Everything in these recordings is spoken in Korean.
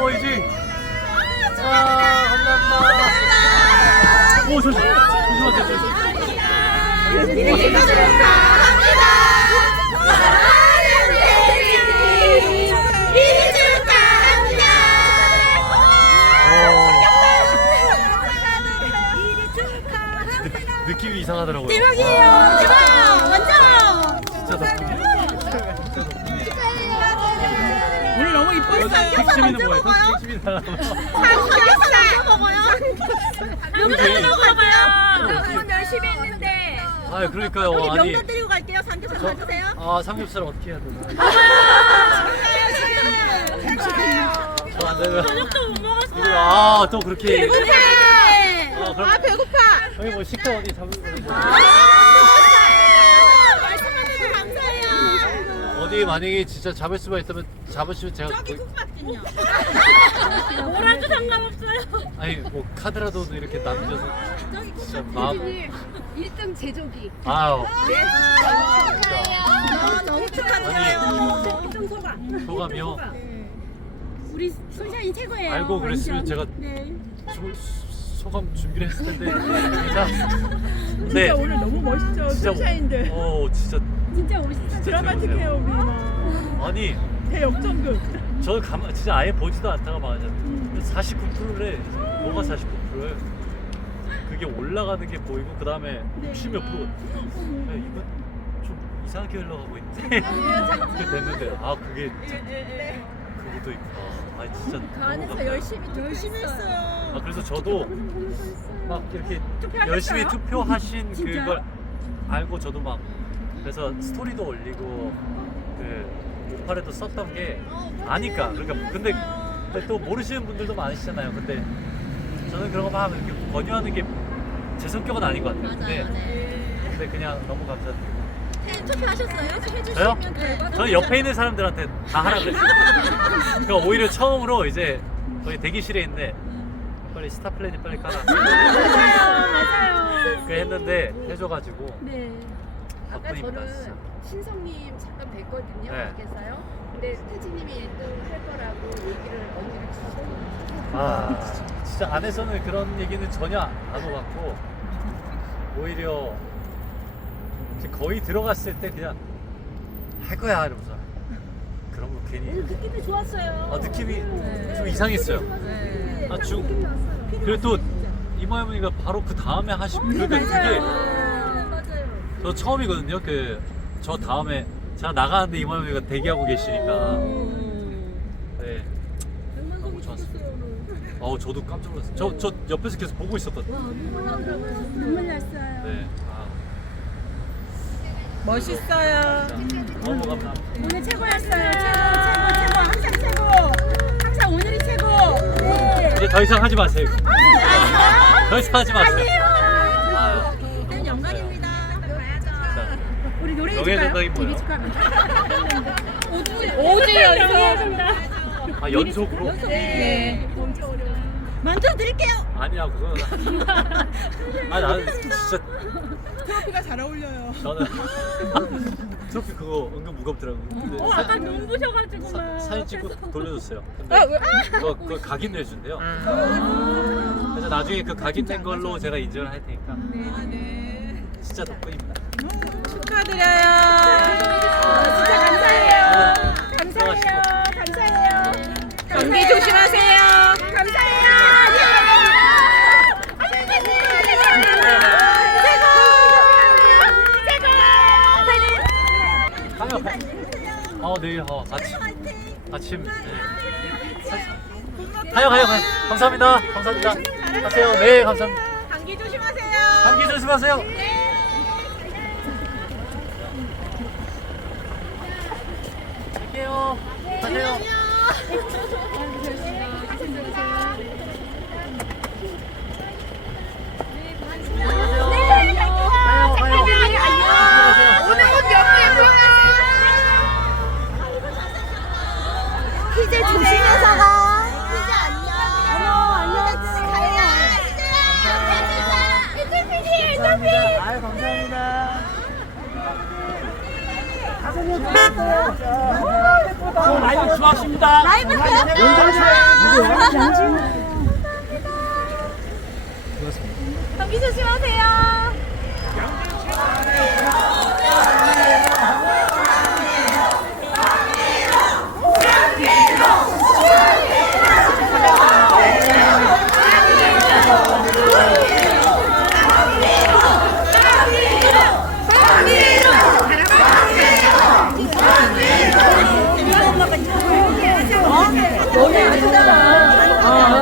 오 이지. 와 감사합니다. 오 조심 조심하세요. 조심. 느- 느낌이 이상하더라고요. 대박이에요. 뭐예요? 택시비 사람. 삼겹살 먹어요. 그게- 먹어봐요. 응원 열심히 했는데. 아 그러니까요. 우리 아니. 명단 드리고 갈게요. 삼겹살 사주세요. 아 삼겹살 어떻게 해야 되나? 저안 되면. 저녁도 못 먹었어요. 아 또 그렇게. 배고파. 아, 그럼- 아 배고파. 여기 뭐 식당 어디 잡을 어디 뭐- 말씀하셔서 감사해요. 어디 만약에 진짜 잡을 수만 있다면 잡으시면 제가 저기 뭐- 국밥 집요. 뭐라도 상관없어요. 아니 뭐 카드라도 이렇게 남겨서 저기 진짜 마음 1등 제조기. 아우 아, 너무 축하드려요. 소감이요 우리 손샤인 최고예요. 알고 그랬으면 제가 네. 소, 소감 준비를 했을 텐데 진짜 네 진짜 오늘 너무 멋있죠. 진짜 sun샤인들. 어 진짜 진짜 멋있어. 진짜 드라마틱해요 우리 막. 아니 대역전극. 저 가만 진짜 아예 보지도 않다가 막 49%래. 뭐가 49%에 그게 올라가는 게 보이고 그 다음에 60몇 프로? 야, 이거 좀 이상하게 흘러가고 있는데. 그게 됐는데. 아 그게 그게 또 있구나 아 진짜 그 너무 안에서 감사해요. 열심히 열심히 했어요. 아 그래서 저도 막 이렇게 투표하셨어요? 열심히 투표하신 진짜요? 그걸 알고 저도 막 그래서 스토리도 올리고 그 오파레도 썼던 게 아니까 그러니까 근데, 근데 또 모르시는 분들도 많으시잖아요. 근데 저는 그런 거 막 이렇게 권유하는 게 제 성격은 아닌 것 같아요. 근데, 맞아요. 네. 근데 그냥 너무 감사드리고 네, 투표하셨어요? 해주시면 저요? 결과 저는 옆에 있는 사람들한테 다 하라 그랬어요. 그러니까 오히려 처음으로 이제 거의 대기실에 있는데 빨리 스타 플래닛 빨리 깔아. 맞아요, 맞아요. 그 했는데 해줘가지고 네. 아까 덕분입니다, 저는 진짜. 신성님 잠깐 뵀거든요. 네. 밖에서요. 근데 태진님이 1등 할 거라고 얘기를 언니를 주셨어요. 아 진짜 안에서는 그런 얘기는 전혀 안 오갔고 오히려 이제 거의 들어갔을 때 그냥 할 거야 이러면서 그런 거 괜히 느낌이 좋았어요. 아 느낌이 좀 이상했어요. 아 중. 그리고 또 이모 할머니가 바로 그 다음에 하신 그러니까 그게 맞아요. 저 처음이거든요. 그 저 다음에 제가 나가는데 이모할머니가 대기하고 계시니까 네 너무 좋았습니다. 어우 저도 깜짝 놀랐어요. 저 저 옆에서 계속 보고 있었거든요. 눈물 났어요. 네. 아, 멋있어요. 너무 감사합니다. 오늘 최고였어요. 최고, 최고, 최고. 항상 최고. 항상 오늘이 최고. 네. 이제 더 이상 하지 마세요. 더 이상 하지 마세요. 아, 해줄까요? 전당이 축하합니다. 오주 연속. 아 연속으로? 네. 만들어 드릴게요. 아니야 그거는. 아 나는 진짜 트로피가 잘 어울려요. 저는 트로피 그거 은근 무겁더라고. 근데 어, 사- 아까 눈 부셔가지고 사, 막. 사진 찍고 돌려줬어요. 근데 아, 왜? 그거, 그거 각인을 해준대요. 그래서 나중에 그 각인된 걸로 제가 인정을 할 테니까 아, 네. 진짜 덕분입니다. 축하드려요. 진짜 감사해요. 수고하시고. 감사해요. 감기 조심하세요. 감사해요. 가요. 어 내일 어 아침 아침 네. 가요 가요 가요. 감사합니다. 감사합니다. 가세요. 네 감사합니다. 감기 조심하세요. 감기 조심하세요. 갈게요. 네, 갈게요. 안녕. 희재 조심해서 가. 희재 안녕. 안녕. 가요. 희재. 희재 희재. 아유 감사합니다. 라이브 수고하십니다. 라이브 누구야? 감기 조심하세요.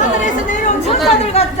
하늘에서 내려온 천사들 같다.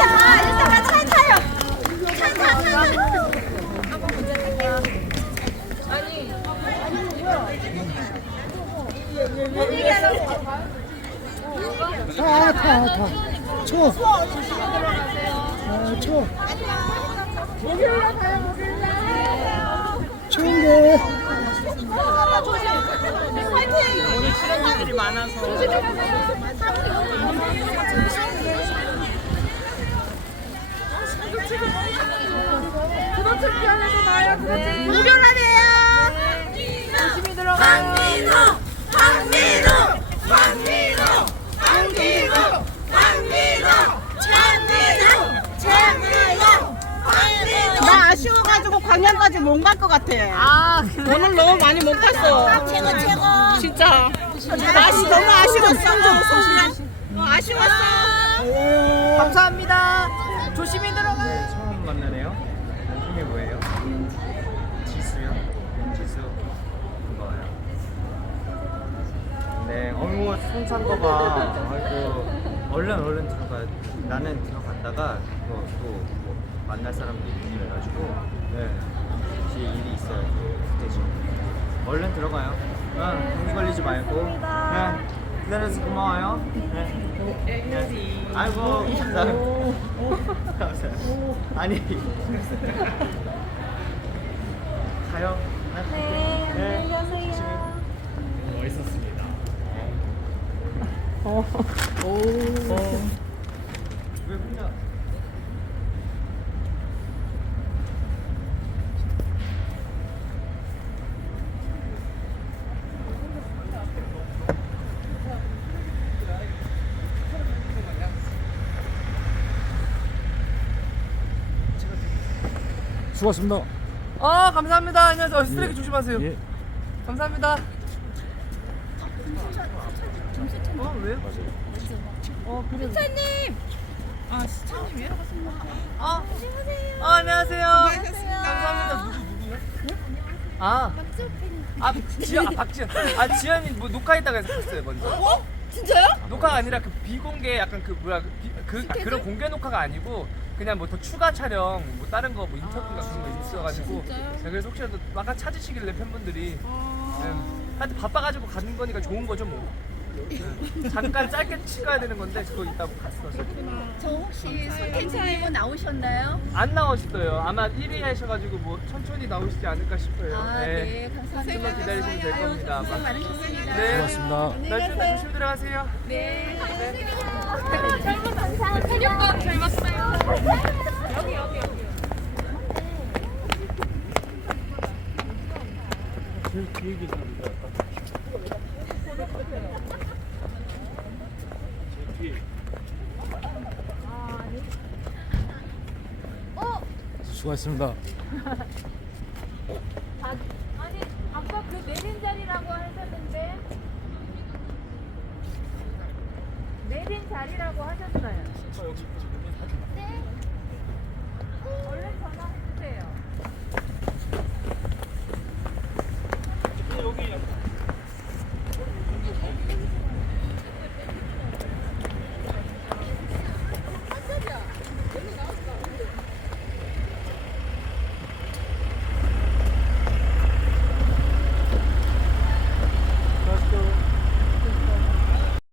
타, 타, 타. 쳐. 어, 쳐. 추운 게. 오늘 출연진들이 많아서 황민호, 황민호, 황민호, 황민호, 황민호, 최민호, 최민호, 황민호. 나 아쉬워가지고 광양까지 못 갈 것 같아. 아 오늘 너무 많이 못 갔어. 최고 최고. 진짜. 나 아쉬 너무 아쉬웠어. 어, 아쉬웠어. 감사합니다. 조심히 들어가. 네, 처음 만나네요. 이름이 뭐예요? 지수요? 지수. 반가워요. 네, 어머, 손산거 봐. 아이고, 얼른 얼른 들어가. 나는 들어갔다가 또, 또뭐 만날 사람들이 있해가지고 네, 뒤에 일이 있어요. 또 스테이지. 얼른 들어가요. 응, 감기 걸리지 말고. 네, 기다려서 고마워요. 네. 네. 아이고, 감사합니다. 감사합니다. 아니. 가요. 네. 네. 가세요. 멋있었습니다. 왜 혼자? 수고하셨습니다. 아 감사합니다. 안녕하세요. 쓰레기 조심하세요. 예. 감사합니다. 어 왜요? 어 그래. 시차님. 아 시청님이에요? 아, 아 안녕하세요. 감사합니다. 누구 누구요? 아. 아 지연 아 박지연. 아 지연이 뭐 녹화했다고 해서 갔어요 먼저. 어? 진짜요? 녹화가 아니라 그 비공개 약간 그 뭐야 그, 비- 그 아, 그런 공개 녹화가 아니고 그냥 뭐 더 추가 촬영 뭐 다른 거 뭐 인터뷰가 그런 거 있어가지고. 제가 그래서 혹시라도 아까 찾으시길래 팬분들이. 네. 하여튼 바빠가지고 가는 거니까 좋은 거죠 뭐. 네. 잠깐 짧게 찍어야 되는 건데 그거 있다고 갔었어요 저 혹시 손텐츠님은 나오셨나요? 안 나오시더요 아마 1위 하셔가지고 뭐 천천히 나오시지 않을까 싶어요 아, 네, 감사합니다. 좀만 기다리시면 될 겁니다 아마. 고생 많으셨습니다. 네 고맙습니다. 날씨도 조심히 들어가세요 네. 젊은 감사. 체력도 젊었어요. 여기 여기 여기. 제일 뒤에 계십니다. 제 뒤에. 어? 수고하셨습니다. 아, 아니 아까 그 내린 자리라고 하셨는데 내린 자리라고 하셨어요. 네. 얼른 전화.